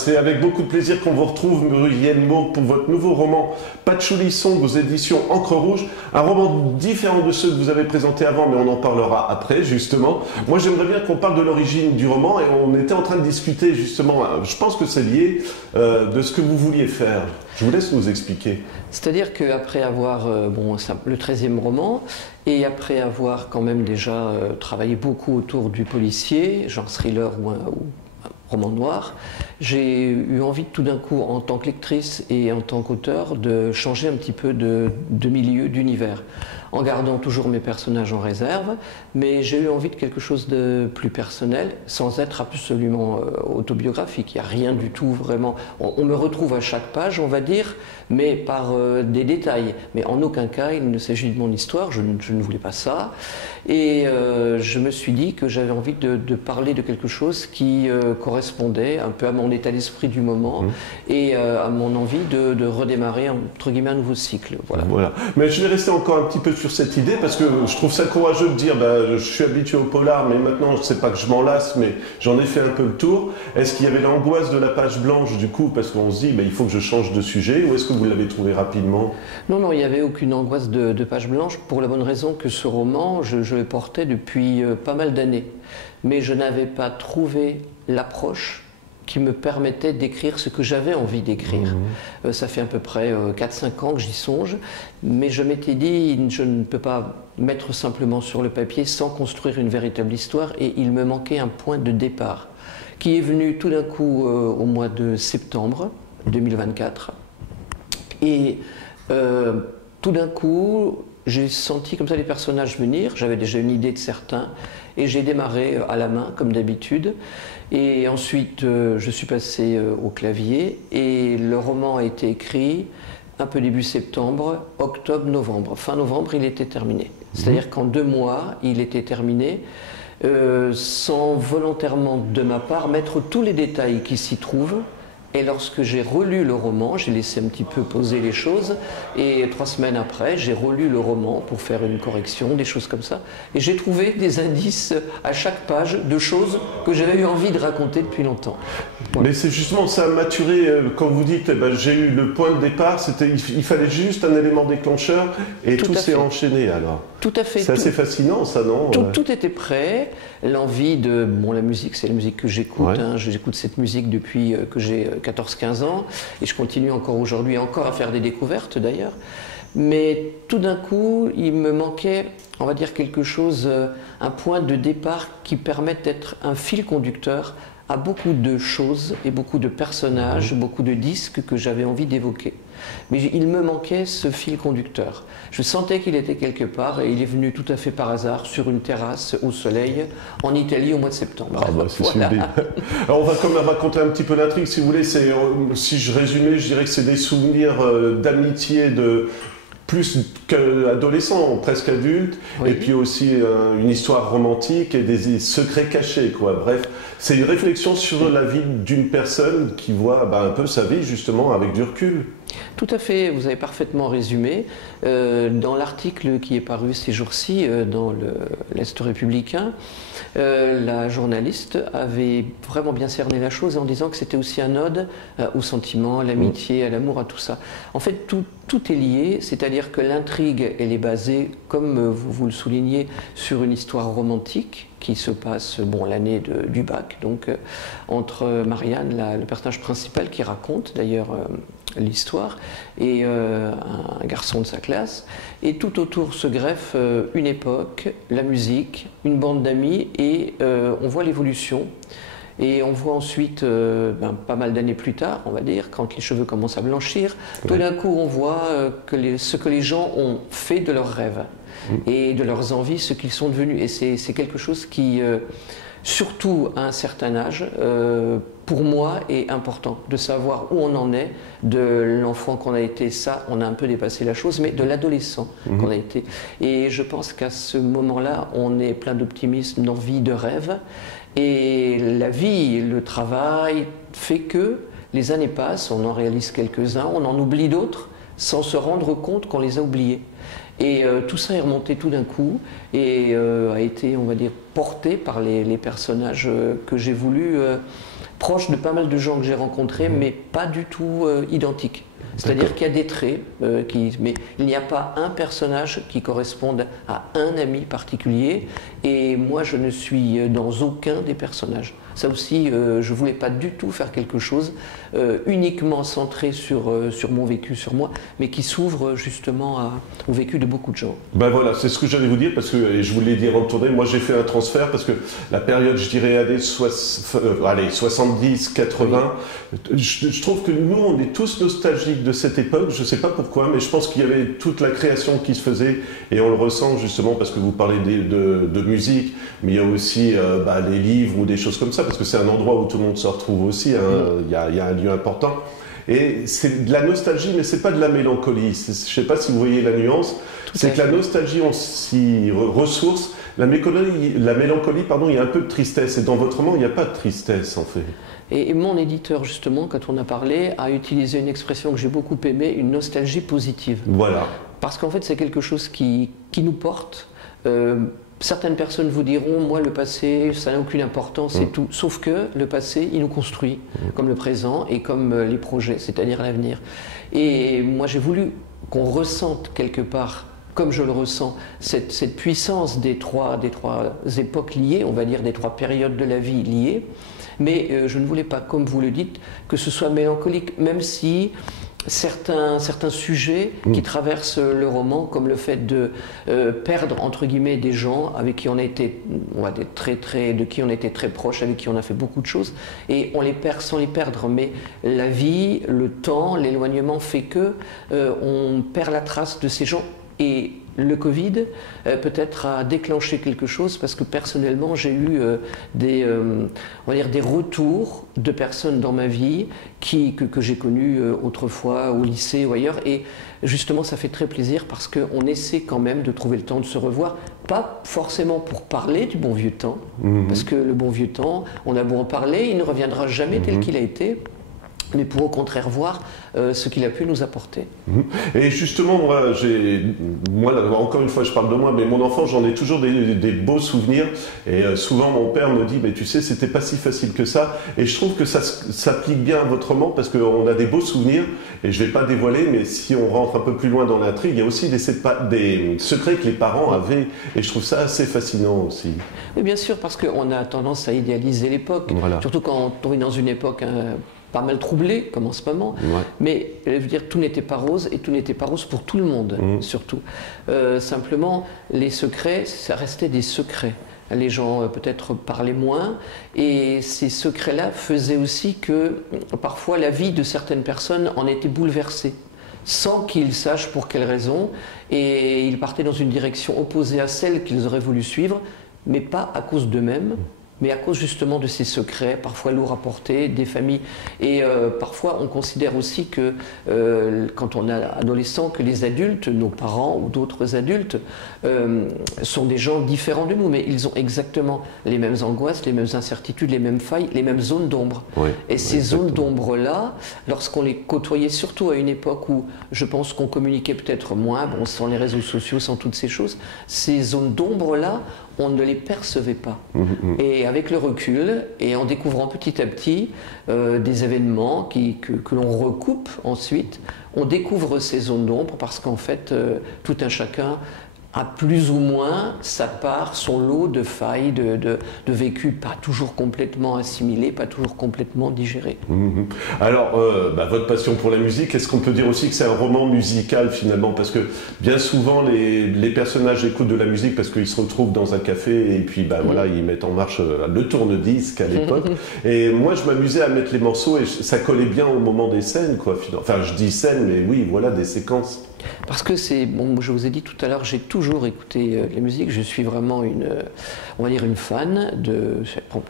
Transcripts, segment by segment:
C'est avec beaucoup de plaisir qu'on vous retrouve, Muriel Maud, pour votre nouveau roman Patchouli Song aux éditions Encre Rouge. Un roman différent de ceux que vous avez présentés avant, mais on en parlera après, justement. Moi, j'aimerais bien qu'on parle de l'origine du roman, et on était en train de discuter, justement, je pense que c'est lié, de ce que vous vouliez faire. Je vous laisse nous expliquer. C'est-à-dire qu'après avoir le 13e roman, et après avoir quand même déjà travaillé beaucoup autour du policier, genre thriller ou roman noir, j'ai eu envie tout d'un coup, en tant que lectrice et en tant qu'auteur, de changer un petit peu de milieu, d'univers, en gardant toujours mes personnages en réserve, mais j'ai eu envie de quelque chose de plus personnel, sans être absolument autobiographique. Il n'y a rien du tout vraiment. On me retrouve à chaque page, on va dire, mais par des détails. Mais en aucun cas, il ne s'agit de mon histoire, je ne voulais pas ça. Et je me suis dit que j'avais envie de parler de quelque chose qui correspondait un peu à mon état d'esprit du moment et à mon envie de redémarrer entre guillemets un nouveau cycle. Voilà. Mais je vais rester encore un petit peu sur cette idée parce que je trouve ça courageux de dire je suis habitué au polar, mais maintenant je ne sais pas que je m'en lasse, mais j'en ai fait un peu le tour. Est-ce qu'il y avait l'angoisse de la page blanche du coup, parce qu'on se dit il faut que je change de sujet, ou est-ce que vous l'avez trouvé rapidement? Non, il n'y avait aucune angoisse de page blanche, pour la bonne raison que ce roman, je le portais depuis pas mal d'années. Mais je n'avais pas trouvé l'approche qui me permettait d'écrire ce que j'avais envie d'écrire. Ça fait à peu près 4-5 ans que j'y songe, mais je m'étais dit, je ne peux pas mettre simplement sur le papier sans construire une véritable histoire, et il me manquait un point de départ, qui est venu tout d'un coup au mois de septembre 2024. Et tout d'un coup, j'ai senti comme ça les personnages venir, j'avais déjà une idée de certains, et j'ai démarré à la main, comme d'habitude. Et ensuite, je suis passé au clavier, et le roman a été écrit un peu début septembre, octobre, novembre. Fin novembre, il était terminé. C'est-à-dire qu'en 2 mois, il était terminé, sans volontairement, de ma part, mettre tous les détails qui s'y trouvent. Et lorsque j'ai relu le roman, j'ai laissé un petit peu poser les choses, et 3 semaines après, j'ai relu le roman pour faire une correction, des choses comme ça, et j'ai trouvé des indices à chaque page de choses que j'avais eu envie de raconter depuis longtemps. Voilà. Mais c'est justement, ça a maturé, quand vous dites j'ai eu le point de départ, il fallait juste un élément déclencheur, et tout s'est enchaîné alors. Tout à fait. C'est assez fascinant ça, non? Tout était prêt, l'envie de... la musique, c'est la musique que j'écoute, j'écoute cette musique depuis que j'ai 14-15 ans, et je continue encore aujourd'hui, encore à faire des découvertes d'ailleurs. Mais tout d'un coup, il me manquait, on va dire quelque chose, un point de départ qui permette d'être un fil conducteur à beaucoup de choses et beaucoup de personnages, beaucoup de disques que j'avais envie d'évoquer. Mais il me manquait ce fil conducteur. Je sentais qu'il était quelque part, et il est venu tout à fait par hasard sur une terrasse au soleil en Italie au mois de septembre. C'est sublime. Alors on va quand même raconter un petit peu l'intrigue si vous voulez. Si je résumais, je dirais que c'est des souvenirs d'amitié plus qu'adolescent, presque adulte, et puis aussi une histoire romantique et des secrets cachés, quoi. Bref, c'est une réflexion sur la vie d'une personne qui voit un peu sa vie justement avec du recul. Tout à fait, vous avez parfaitement résumé. Dans l'article qui est paru ces jours-ci dans l'Est républicain, la journaliste avait vraiment bien cerné la chose en disant que c'était aussi un ode au sentiment, à l'amitié, à l'amour, à tout ça. En fait, tout est lié, c'est-à-dire que l'intrigue, elle est basée, comme vous le soulignez, sur une histoire romantique qui se passe l'année du bac, donc entre Marianne, le personnage principal qui raconte d'ailleurs l'histoire, et un garçon de sa classe, et tout autour se greffe une époque, la musique, une bande d'amis, et on voit l'évolution. Et on voit ensuite, pas mal d'années plus tard, on va dire, quand les cheveux commencent à blanchir, tout d'un coup on voit ce que les gens ont fait de leurs rêves et de leurs envies, ce qu'ils sont devenus. Et c'est quelque chose qui, surtout à un certain âge, pour moi est important de savoir où on en est, de l'enfant qu'on a été, ça on a un peu dépassé la chose, mais de l'adolescent qu'on a été. Et je pense qu'à ce moment-là, on est plein d'optimisme, d'envie, de rêve. Et la vie, le travail fait que les années passent, on en réalise quelques-uns, on en oublie d'autres sans se rendre compte qu'on les a oubliés. Et tout ça est remonté tout d'un coup et a été, on va dire, porté par les personnages que j'ai voulu proche de pas mal de gens que j'ai rencontrés, mais pas du tout identique. C'est-à-dire qu'il y a des traits, mais il n'y a pas un personnage qui corresponde à un ami particulier. Et moi, je ne suis dans aucun des personnages. Ça aussi, je ne voulais pas du tout faire quelque chose uniquement centré sur mon vécu, sur moi, mais qui s'ouvre justement au vécu de beaucoup de gens. Ben voilà, c'est ce que j'allais vous dire, parce que et je vous l'ai dit en tournée, moi j'ai fait un transfert, parce que la période, je dirais, années 70, 80, je trouve que nous, on est tous nostalgiques de cette époque, je ne sais pas pourquoi, mais je pense qu'il y avait toute la création qui se faisait, et on le ressent justement parce que vous parlez de musique, mais il y a aussi les livres ou des choses comme ça, parce que c'est un endroit où tout le monde se retrouve aussi, hein, il y a un lieu important. Et c'est de la nostalgie, mais c'est pas de la mélancolie. Je sais pas si vous voyez la nuance. C'est que la nostalgie, on s'y ressource. La mélancolie, pardon, il y a un peu de tristesse. Et dans votre roman, il n'y a pas de tristesse, en fait. Et mon éditeur, justement, quand on a parlé, a utilisé une expression que j'ai beaucoup aimée, une nostalgie positive. Voilà. Parce qu'en fait, c'est quelque chose qui nous porte. Certaines personnes vous diront, moi le passé, ça n'a aucune importance et tout. Sauf que le passé, il nous construit, comme le présent et comme les projets, c'est-à-dire l'avenir. Et moi j'ai voulu qu'on ressente quelque part, comme je le ressens, cette puissance des trois époques liées, on va dire des trois périodes de la vie liées. Mais je ne voulais pas, comme vous le dites, que ce soit mélancolique, même si certains sujets qui traversent le roman, comme le fait de perdre entre guillemets des gens avec qui on a été, de qui on était très proche, avec qui on a fait beaucoup de choses, et on les perd sans les perdre. Mais la vie, le temps, l'éloignement fait que on perd la trace de ces gens. Et le Covid peut-être a déclenché quelque chose, parce que personnellement j'ai eu on va dire des retours de personnes dans ma vie que j'ai connues autrefois au lycée ou ailleurs, et justement ça fait très plaisir parce qu'on essaie quand même de trouver le temps de se revoir, pas forcément pour parler du bon vieux temps, parce que le bon vieux temps, on a beau en parler, il ne reviendra jamais tel qu'il a été, mais pour au contraire voir ce qu'il a pu nous apporter. Et justement, moi, encore une fois, je parle de moi, mais mon enfant, j'en ai toujours des beaux souvenirs. Et souvent, mon père me dit, mais tu sais, c'était pas si facile que ça. Et je trouve que ça s'applique bien à votre roman, parce qu'on a des beaux souvenirs. Et je vais pas dévoiler, mais si on rentre un peu plus loin dans l'intrigue, il y a aussi des secrets que les parents avaient. Et je trouve ça assez fascinant aussi. Et bien sûr, parce qu'on a tendance à idéaliser l'époque. Voilà. Surtout quand on est dans une époque pas mal troublé comme en ce moment, mais je veux dire, tout n'était pas rose, et tout n'était pas rose pour tout le monde, surtout. Simplement, les secrets, ça restait des secrets. Les gens peut-être parlaient moins, et ces secrets-là faisaient aussi que parfois la vie de certaines personnes en était bouleversée, sans qu'ils sachent pour quelles raisons, et ils partaient dans une direction opposée à celle qu'ils auraient voulu suivre, mais pas à cause d'eux-mêmes, mais à cause justement de ces secrets, parfois lourds à porter, des familles. Et parfois, on considère aussi que, quand on est adolescent, que les adultes, nos parents ou d'autres adultes, sont des gens différents de nous, mais ils ont exactement les mêmes angoisses, les mêmes incertitudes, les mêmes failles, les mêmes zones d'ombre. Et ces zones d'ombre-là, lorsqu'on les côtoyait, surtout à une époque où je pense qu'on communiquait peut-être moins, bon, sans les réseaux sociaux, sans toutes ces choses, ces zones d'ombre-là, on ne les percevait pas. Et avec le recul, et en découvrant petit à petit des événements que l'on recoupe ensuite, on découvre ces zones d'ombre, parce qu'en fait, tout un chacun a plus ou moins sa part, son lot de failles, de vécu pas toujours complètement assimilé, pas toujours complètement digéré. Alors, votre passion pour la musique, est-ce qu'on peut dire aussi que c'est un roman musical finalement? Parce que bien souvent, les personnages écoutent de la musique parce qu'ils se retrouvent dans un café, et puis voilà, ils mettent en marche le tourne-disque à l'époque. Et moi, je m'amusais à mettre les morceaux, et ça collait bien au moment des scènes, quoi. Enfin, je dis scènes, mais oui, voilà, des séquences. Parce que c'est, bon, je vous ai dit tout à l'heure, j'ai toujours écouté de la musique, je suis vraiment on va dire une fan de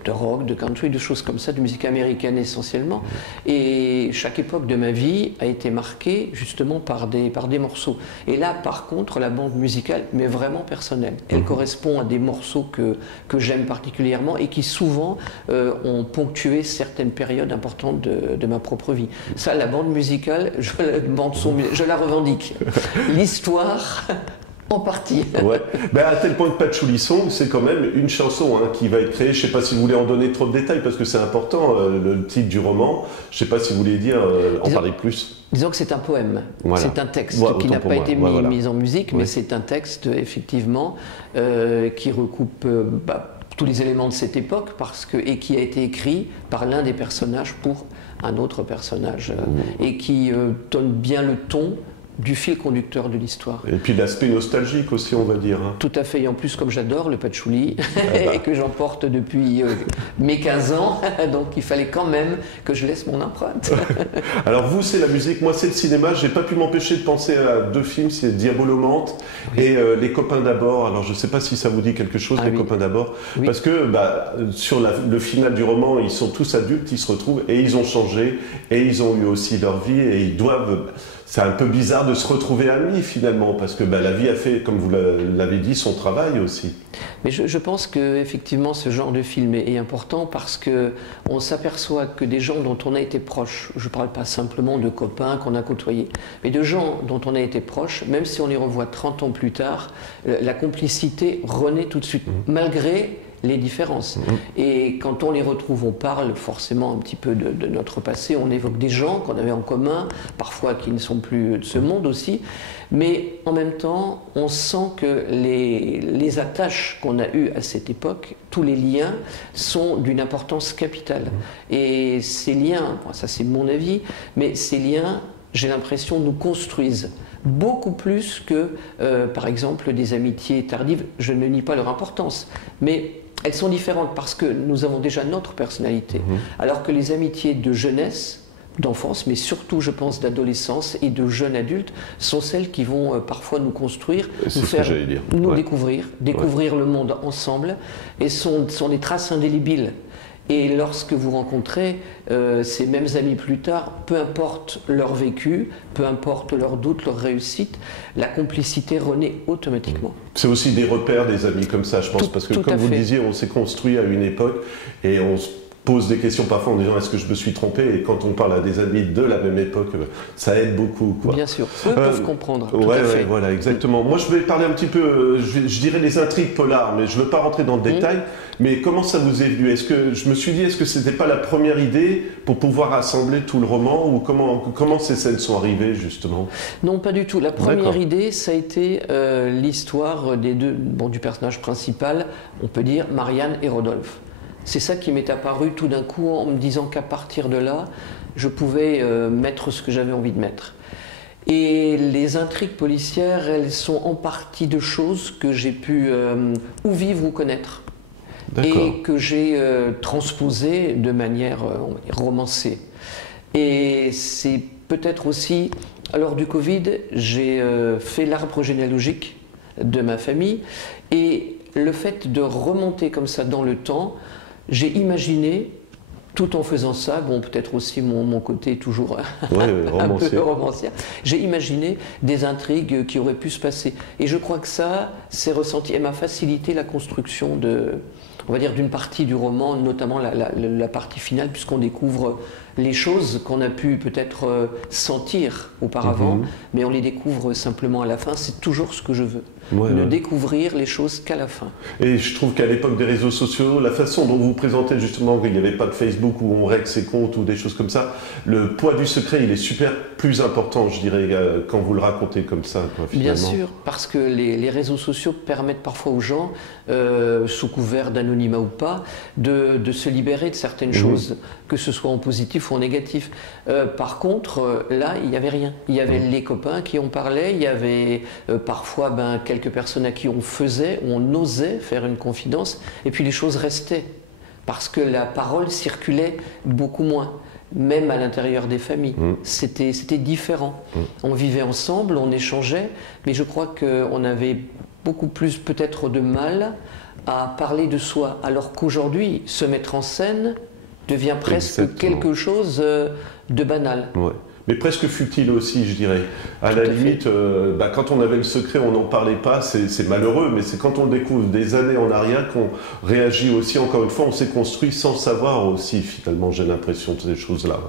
rock, de country, de choses comme ça, de musique américaine essentiellement. Et chaque époque de ma vie a été marquée justement par des morceaux. Et là, par contre, la bande musicale m'est vraiment personnelle. Elle correspond à des morceaux que j'aime particulièrement, et qui souvent ont ponctué certaines périodes importantes de ma propre vie. Ça, la bande musicale, je la revendique. L'histoire, En partie. Ouais. Ben, à tel point que Patchouli Song, c'est quand même une chanson qui va être créée. Je ne sais pas si vous voulez en donner trop de détails parce que c'est important, le titre du roman. Je ne sais pas si vous voulez dire, en parler plus. Disons que c'est un poème, voilà. C'est un texte qui n'a pas été mis en musique, mais c'est un texte effectivement qui recoupe tous les éléments de cette époque et qui a été écrit par l'un des personnages pour un autre personnage et qui donne bien le ton du fil conducteur de l'histoire. Et puis l'aspect nostalgique aussi, on va dire. Tout à fait, et en plus comme j'adore le patchouli et que j'en porte depuis mes 15 ans, donc il fallait quand même que je laisse mon empreinte. Alors vous, c'est la musique, moi c'est le cinéma, j'ai pas pu m'empêcher de penser à deux films, c'est Diabolomante et Les Copains d'abord. Alors je sais pas si ça vous dit quelque chose, Les Copains d'abord, parce que sur le final du roman, ils sont tous adultes, ils se retrouvent et ils ont changé et ils ont eu aussi leur vie et ils doivent... C'est un peu bizarre de se retrouver amis finalement, parce que la vie a fait, comme vous l'avez dit, son travail aussi. Mais je pense qu'effectivement ce genre de film est important parce qu'on s'aperçoit que des gens dont on a été proche, je ne parle pas simplement de copains qu'on a côtoyés, mais de gens dont on a été proche, même si on les revoit 30 ans plus tard, la complicité renaît tout de suite, malgré les différences. Et quand on les retrouve, on parle forcément un petit peu de notre passé, on évoque des gens qu'on avait en commun, parfois qui ne sont plus de ce monde aussi, mais en même temps, on sent que les attaches qu'on a eues à cette époque, tous les liens, sont d'une importance capitale. Et ces liens, ça c'est mon avis, mais ces liens, j'ai l'impression, nous construisent beaucoup plus que, par exemple, des amitiés tardives. Je ne nie pas leur importance, mais elles sont différentes parce que nous avons déjà notre personnalité, alors que les amitiés de jeunesse, d'enfance, mais surtout, je pense, d'adolescence et de jeunes adultes, sont celles qui vont parfois nous construire, nous faire nous découvrir le monde ensemble, et sont des traces indélébiles. Et lorsque vous rencontrez ces mêmes amis plus tard, peu importe leur vécu, peu importe leurs doutes, leur réussite, la complicité renaît automatiquement. C'est aussi des repères, des amis comme ça, je pense, parce que comme vous le disiez, on s'est construit à une époque et on se pose des questions parfois en disant est-ce que je me suis trompé, et quand on parle à des amis de la même époque, ça aide beaucoup, quoi. Bien sûr, eux peuvent comprendre. Voilà, exactement. Moi je vais parler un petit peu, je dirais les intrigues polars, mais je ne veux pas rentrer dans le détail, mais comment ça vous est venu? Est-ce que je me suis dit, est-ce que c'était pas la première idée pour pouvoir assembler tout le roman, ou comment ces scènes sont arrivées justement? Non, pas du tout. La première idée, ça a été l'histoire du personnage principal, on peut dire Marianne et Rodolphe. C'est ça qui m'est apparu tout d'un coup en me disant qu'à partir de là, je pouvais mettre ce que j'avais envie de mettre. Et les intrigues policières, elles sont en partie de choses que j'ai pu ou vivre ou connaître. Et que j'ai transposées de manière romancée. Et c'est peut-être aussi, lors du Covid, j'ai fait l'arbre généalogique de ma famille. Et le fait de remonter comme ça dans le temps, j'ai imaginé, tout en faisant ça, bon, peut-être aussi mon côté toujours un peu romancier, j'ai imaginé des intrigues qui auraient pu se passer. Et je crois que ça, c'est ressenti et m'a facilité la construction on va dire, d'une partie du roman, notamment la partie finale, puisqu'on découvre les choses qu'on a pu peut-être sentir auparavant, mais on les découvre simplement à la fin. C'est toujours ce que je veux, ne découvrir les choses qu'à la fin. Et je trouve qu'à l'époque des réseaux sociaux, la façon dont vous présentez justement, qu'il n'y avait pas de Facebook où on règle ses comptes ou des choses comme ça, le poids du secret, il est super plus important, je dirais, quand vous le racontez comme ça, quoi, finalement. Bien sûr, parce que les réseaux sociaux permettent parfois aux gens, sous couvert d'anonymat ou pas, de se libérer de certaines choses, que ce soit en positif ou en négatif. Par contre, là, il n'y avait rien. Il y avait les copains qui en parlaient, il y avait parfois quelques personnes à qui on osait faire une confidence, et puis les choses restaient, parce que la parole circulait beaucoup moins. Même à l'intérieur des familles, c'était différent. On vivait ensemble, on échangeait, mais je crois qu'on avait beaucoup plus peut-être de mal à parler de soi, alors qu'aujourd'hui, se mettre en scène devient presque quelque chose de banal. Ouais. mais presque futile aussi, je dirais. À la limite, quand on avait le secret, on n'en parlait pas, c'est malheureux, mais c'est quand on le découvre des années en arrière qu'on réagit aussi. Encore une fois, on s'est construit sans savoir aussi, finalement, j'ai l'impression de ces choses-là.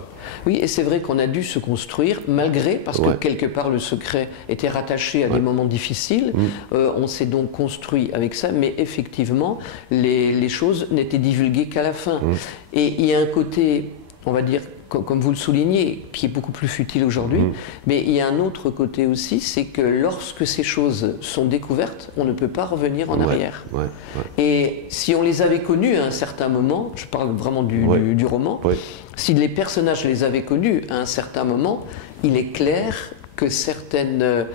Oui, et c'est vrai qu'on a dû se construire malgré, parce que quelque part le secret était rattaché à des moments difficiles. On s'est donc construit avec ça, mais effectivement, les choses n'étaient divulguées qu'à la fin. Et il y a un côté, on va dire, comme vous le soulignez, qui est beaucoup plus futile aujourd'hui, mais il y a un autre côté aussi, c'est que lorsque ces choses sont découvertes, on ne peut pas revenir en arrière. Et si on les avait connues à un certain moment, je parle vraiment du roman, si les personnages les avaient connus à un certain moment, il est clair que certains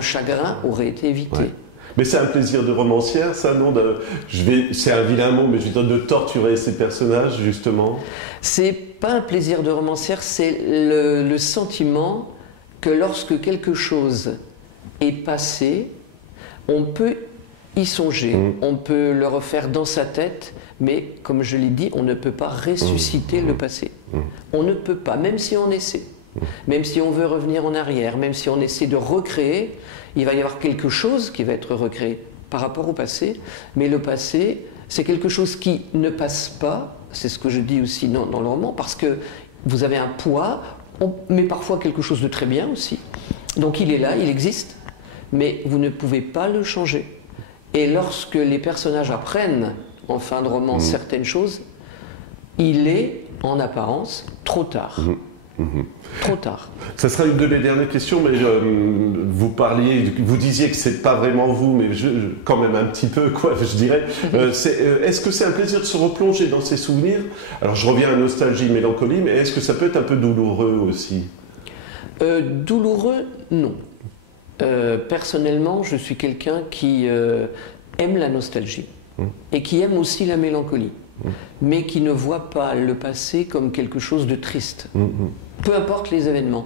chagrins auraient été évités. Mais c'est un plaisir de romancière, ça, non? C'est un vilain mot, mais je veux dire de torturer ces personnages, justement. C'est pas un plaisir de romancière, c'est le sentiment que lorsque quelque chose est passé, on peut y songer, on peut le refaire dans sa tête, mais comme je l'ai dit, on ne peut pas ressusciter le passé. On ne peut pas, même si on essaie. Même si on veut revenir en arrière, même si on essaie de recréer, il va y avoir quelque chose qui va être recréé par rapport au passé. Mais le passé, c'est quelque chose qui ne passe pas, c'est ce que je dis aussi dans le roman, parce que vous avez un poids, mais parfois quelque chose de très bien aussi. Donc il est là, il existe, mais vous ne pouvez pas le changer. Et lorsque les personnages apprennent en fin de roman certaines choses, il est en apparence trop tard. Trop tard. Ça sera une de mes dernières questions, mais vous disiez que c'est pas vraiment vous, mais quand même un petit peu, quoi, je dirais. Est-ce que c'est un plaisir de se replonger dans ces souvenirs? Alors je reviens à nostalgie, mélancolie, mais est-ce que ça peut être un peu douloureux aussi? Douloureux, non. Personnellement, je suis quelqu'un qui aime la nostalgie et qui aime aussi la mélancolie, mais qui ne voit pas le passé comme quelque chose de triste. Peu importe les événements,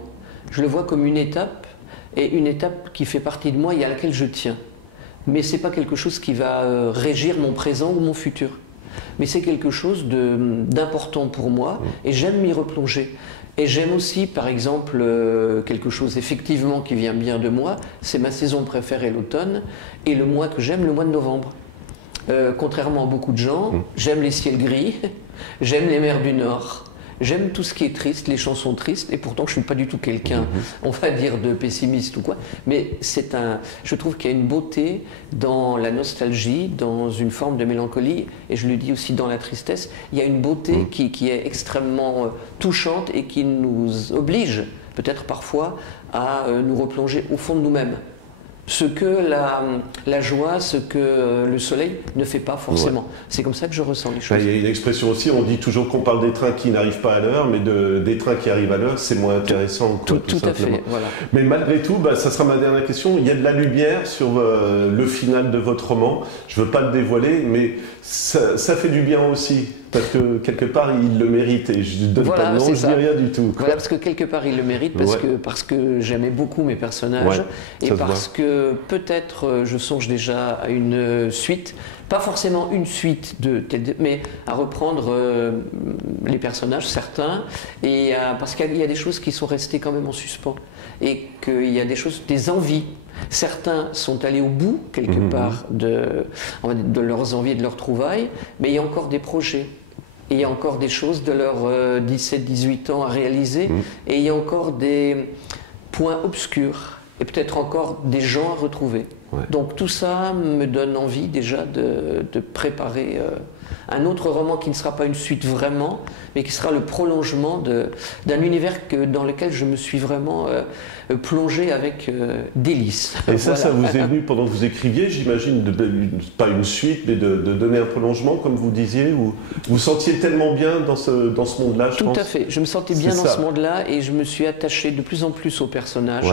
je le vois comme une étape, et une étape qui fait partie de moi et à laquelle je tiens. Mais ce n'est pas quelque chose qui va régir mon présent ou mon futur. Mais c'est quelque chose d'important pour moi, et j'aime m'y replonger. Et j'aime aussi, par exemple, quelque chose effectivement qui vient bien de moi, c'est ma saison préférée, l'automne, et le mois que j'aime, le mois de novembre. Contrairement à beaucoup de gens, j'aime les ciels gris, j'aime les mers du Nord. J'aime tout ce qui est triste, les chansons tristes, et pourtant je ne suis pas du tout quelqu'un, on va dire, de pessimiste ou quoi. Mais je trouve qu'il y a une beauté dans la nostalgie, dans une forme de mélancolie, et je le dis aussi dans la tristesse. Il y a une beauté qui est extrêmement touchante et qui nous oblige, peut-être parfois, à nous replonger au fond de nous-mêmes. Ce que la joie, ce que le soleil ne fait pas forcément. C'est comme ça que je ressens les choses. Il y a une expression aussi, on dit toujours qu'on parle des trains qui n'arrivent pas à l'heure, mais des trains qui arrivent à l'heure, c'est moins intéressant. Tout à fait, voilà. Mais malgré tout, ça sera ma dernière question, il y a de la lumière sur le final de votre roman. Je ne veux pas le dévoiler, mais ça fait du bien aussi. Parce que quelque part, il le mérite. Et je ne donne pas de nom, je ne dis rien du tout. Voilà, parce que quelque part, il le mérite, parce que j'aimais beaucoup mes personnages. Et parce que peut-être je songe déjà à une suite. Pas forcément une suite, mais à reprendre les personnages, certains. Et parce qu'il y a des choses qui sont restées quand même en suspens. Et qu'il y a des envies. Certains sont allés au bout, quelque part, de leurs envies et de leurs trouvailles. Mais il y a encore des projets. Et il y a encore des choses de leurs 17-18 ans à réaliser, et il y a encore des points obscurs, et peut-être encore des gens à retrouver. Donc tout ça me donne envie déjà de préparer un autre roman qui ne sera pas une suite vraiment, mais qui sera le prolongement d'un univers dans lequel je me suis vraiment plongé avec délice. Et ça vous est venu pendant que vous écriviez, j'imagine, pas une suite, mais de donner un prolongement, comme vous disiez, ou vous sentiez tellement bien dans ce monde-là, je pense. Tout à fait, je me sentais bien dans ce monde-là, et je me suis attaché de plus en plus aux personnages.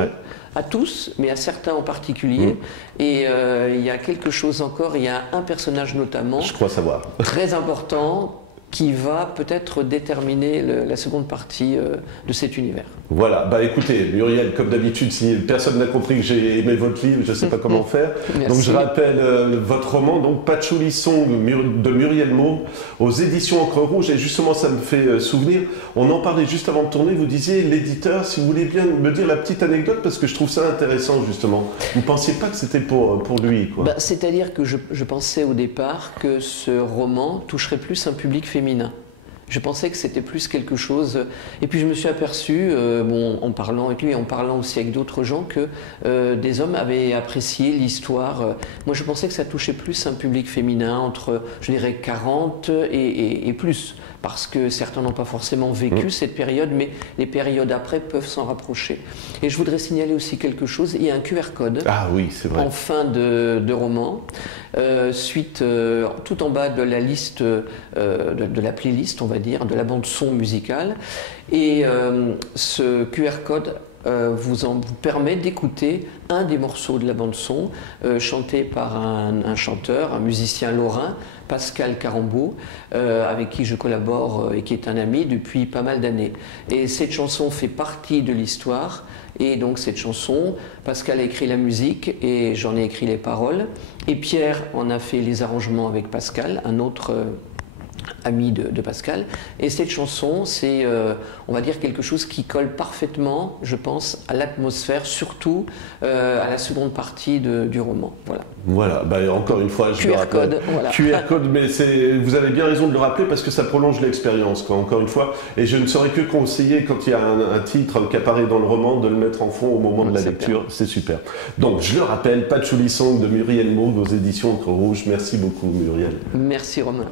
À tous, mais à certains en particulier. Et il y a quelque chose encore, il y a un personnage notamment, je crois savoir, très important, qui va peut-être déterminer la seconde partie de cet univers. Voilà, bah écoutez, Muriel, comme d'habitude, si personne n'a compris que j'ai aimé votre livre, je ne sais pas comment faire. Merci. Donc je rappelle votre roman, donc Patchouli Song de Muriel Mauve, aux éditions Encre Rouge. Et justement, ça me fait souvenir, on en parlait juste avant de tourner, vous disiez l'éditeur, si vous voulez bien me dire la petite anecdote, parce que je trouve ça intéressant justement. Vous ne pensiez pas que c'était pour lui, quoi. Bah, c'est-à-dire que je pensais au départ que ce roman toucherait plus un public féminin. Je pensais que c'était plus quelque chose. Et puis je me suis aperçu, en parlant avec lui et en parlant aussi avec d'autres gens, que des hommes avaient apprécié l'histoire. Moi je pensais que ça touchait plus un public féminin, entre, je dirais, 40 et plus. Parce que certains n'ont pas forcément vécu cette période, mais les périodes après peuvent s'en rapprocher. Et je voudrais signaler aussi quelque chose, il y a un QR code oui, c'est vrai. en fin de roman, tout en bas de la liste, de la playlist, on va dire, de la bande son musicale. Et ce QR code vous permet d'écouter un des morceaux de la bande son chanté par un chanteur, un musicien lorrain, Pascal Carambeau, avec qui je collabore et qui est un ami depuis pas mal d'années. Et cette chanson fait partie de l'histoire. Et donc cette chanson, Pascal a écrit la musique et j'en ai écrit les paroles. Et Pierre en a fait les arrangements avec Pascal, un autre ami de Pascal. Et cette chanson, c'est, on va dire, quelque chose qui colle parfaitement, je pense, à l'atmosphère, surtout à la seconde partie du roman. Voilà. Voilà, bah, encore une fois, je le rappelle. QR code, voilà. QR code, mais vous avez bien raison de le rappeler parce que ça prolonge l'expérience, encore une fois. Et je ne saurais que conseiller, quand il y a un titre qui apparaît dans le roman, de le mettre en fond au moment de la lecture. C'est super. Donc, je le rappelle, Patchouli Song de Muriel Mauve aux éditions Encre Rouge. Merci beaucoup, Muriel. Merci, Romain.